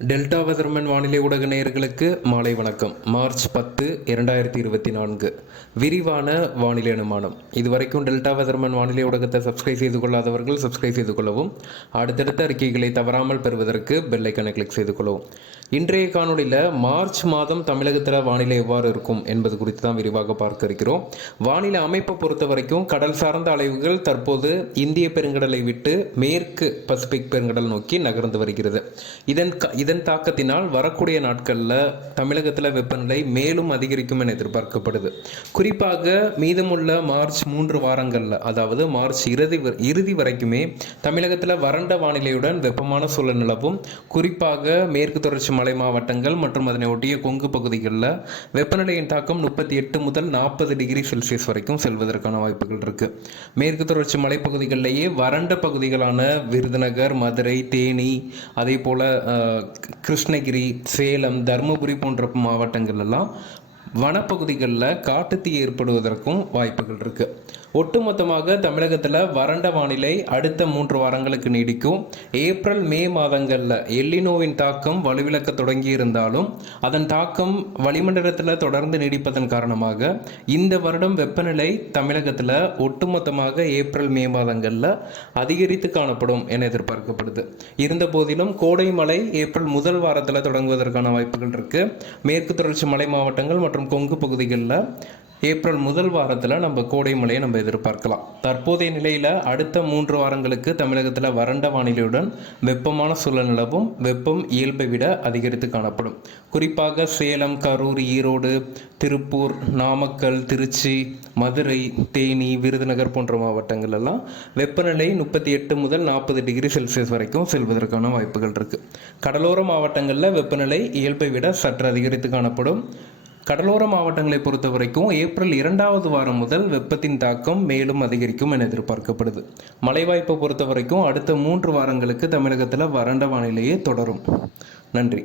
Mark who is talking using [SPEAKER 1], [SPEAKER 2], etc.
[SPEAKER 1] Delta weatherman வானிலை ஊடக நேயர்களுக்கு மாலை வணக்கம். மார்ச் பத்து இரண்டாயிரத்தி இருபத்தி நான்கு. விரிவான வானிலை அனுமானம். இதுவரைக்கும் டெல்டா வெதர்மன் வானிலை ஊடகத்தை சப்ஸ்கிரைப் செய்து கொள்ளாதவர்கள் சப்ஸ்கிரைப் செய்து கொள்ளவும் அடுத்தடுத்த அறிக்கைகளை தவறாமல் பெறுவதற்கு பெல்லைக்கனை கிளிக் செய்து கொள்ளவும். இன்றைய காணொளியில் மார்ச் மாதம் தமிழகத்தில் வானிலை எவ்வாறு இருக்கும் என்பது குறித்து தான் விரிவாக பார்க்க இருக்கிறோம். வானிலை அமைப்பை பொறுத்த வரைக்கும் கடல் சார்ந்த அலைவுகள் தற்போது இந்திய பெருங்கடலை விட்டு மேற்கு பசிபிக் பெருங்கடல் நோக்கி நகர்ந்து வருகிறது. இதன் இதன் தாக்கத்தினால் வரக்கூடிய நாட்களில் தமிழகத்தில் வெப்பநிலை மேலும் அதிகரிக்கும் என எதிர்பார்க்கப்படுது. குறிப்பாக மீதமுள்ள மார்ச் மூன்று வாரங்களில் அதாவது மார்ச் இறுதி வ- இறுதி வரைக்குமே தமிழகத்தில் வறண்ட வானிலையுடன் வெப்பமான சூழல் நிலவும். குறிப்பாக மேற்கு தொடர்ச்சி மலை மாவட்டங்கள் மற்றும் அதனை ஒட்டிய கொங்கு பகுதிகளில் வெப்பநிலையின் தாக்கம் முப்பத்தி எட்டு முதல் நாற்பது டிகிரி செல்சியஸ் வரைக்கும் செல்வதற்கான வாய்ப்புகள் இருக்கு. மேற்கு தொடர்ச்சி மலைப்பகுதிகளிலேயே வறண்ட பகுதிகளான விருதுநகர் மதுரை தேனி அதே போல கிருஷ்ணகிரி சேலம் தருமபுரி போன்ற மாவட்டங்கள் எல்லாம் வனப்பகுதிகளில் காட்டுத்தீ ஏற்படுவதற்கும் வாய்ப்புகள் இருக்கு. ஒட்டுமொத்தமாக தமிழகத்தில் வறண்ட வானிலை அடுத்த மூன்று வாரங்களுக்கு நீடிக்கும். ஏப்ரல் மே மாதங்களில் எல்லினோவின் தாக்கம் வலுவிழக்க தொடங்கி இருந்தாலும் அதன் தாக்கம் வளிமண்டலத்தில் தொடர்ந்து நீடிப்பதன் காரணமாக இந்த வருடம் வெப்பநிலை தமிழகத்தில் ஒட்டுமொத்தமாக ஏப்ரல் மே மாதங்களில் அதிகரித்து காணப்படும் என எதிர்பார்க்கப்படுது. இருந்த போதிலும் கோடை மழை ஏப்ரல் முதல் வாரத்தில் தொடங்குவதற்கான வாய்ப்புகள் இருக்கு. மேற்கு தொடர்ச்சி மலை மாவட்டங்கள் மற்றும் கொங்கு பகுதிகளில் ஏப்ரல் முதல் வாரத்தில் நம்ம கோடை மழையை நம்ம எதிர்பார்க்கலாம். தற்போதைய நிலையில் அடுத்த மூன்று வாரங்களுக்கு தமிழகத்தில் வறண்ட வானிலையுடன் வெப்பமான சூழல் நிலவும். வெப்பம் இயல்பை விட அதிகரித்து காணப்படும். குறிப்பாக சேலம் கரூர் ஈரோடு திருப்பூர் நாமக்கல் திருச்சி மதுரை தேனி விருதுநகர் போன்ற மாவட்டங்கள் எல்லாம் வெப்பநிலை முப்பத்தி எட்டு முதல் நாற்பது டிகிரி செல்சியஸ் வரைக்கும் செல்வதற்கான வாய்ப்புகள் இருக்குது கடலோர மாவட்டங்களில் வெப்பநிலை இயல்பை விட சற்று அதிகரித்து காணப்படும். கடலோர மாவட்டங்களை பொறுத்த வரைக்கும் ஏப்ரல் இரண்டாவது வாரம் முதல் வெப்பத்தின் தாக்கம் மேலும் அதிகரிக்கும் என எதிர்பார்க்கப்படுது. மழை வாய்ப்பை பொறுத்த வரைக்கும் அடுத்த மூன்று வாரங்களுக்கு தமிழகத்தில் வறண்ட வானிலையே தொடரும். நன்றி.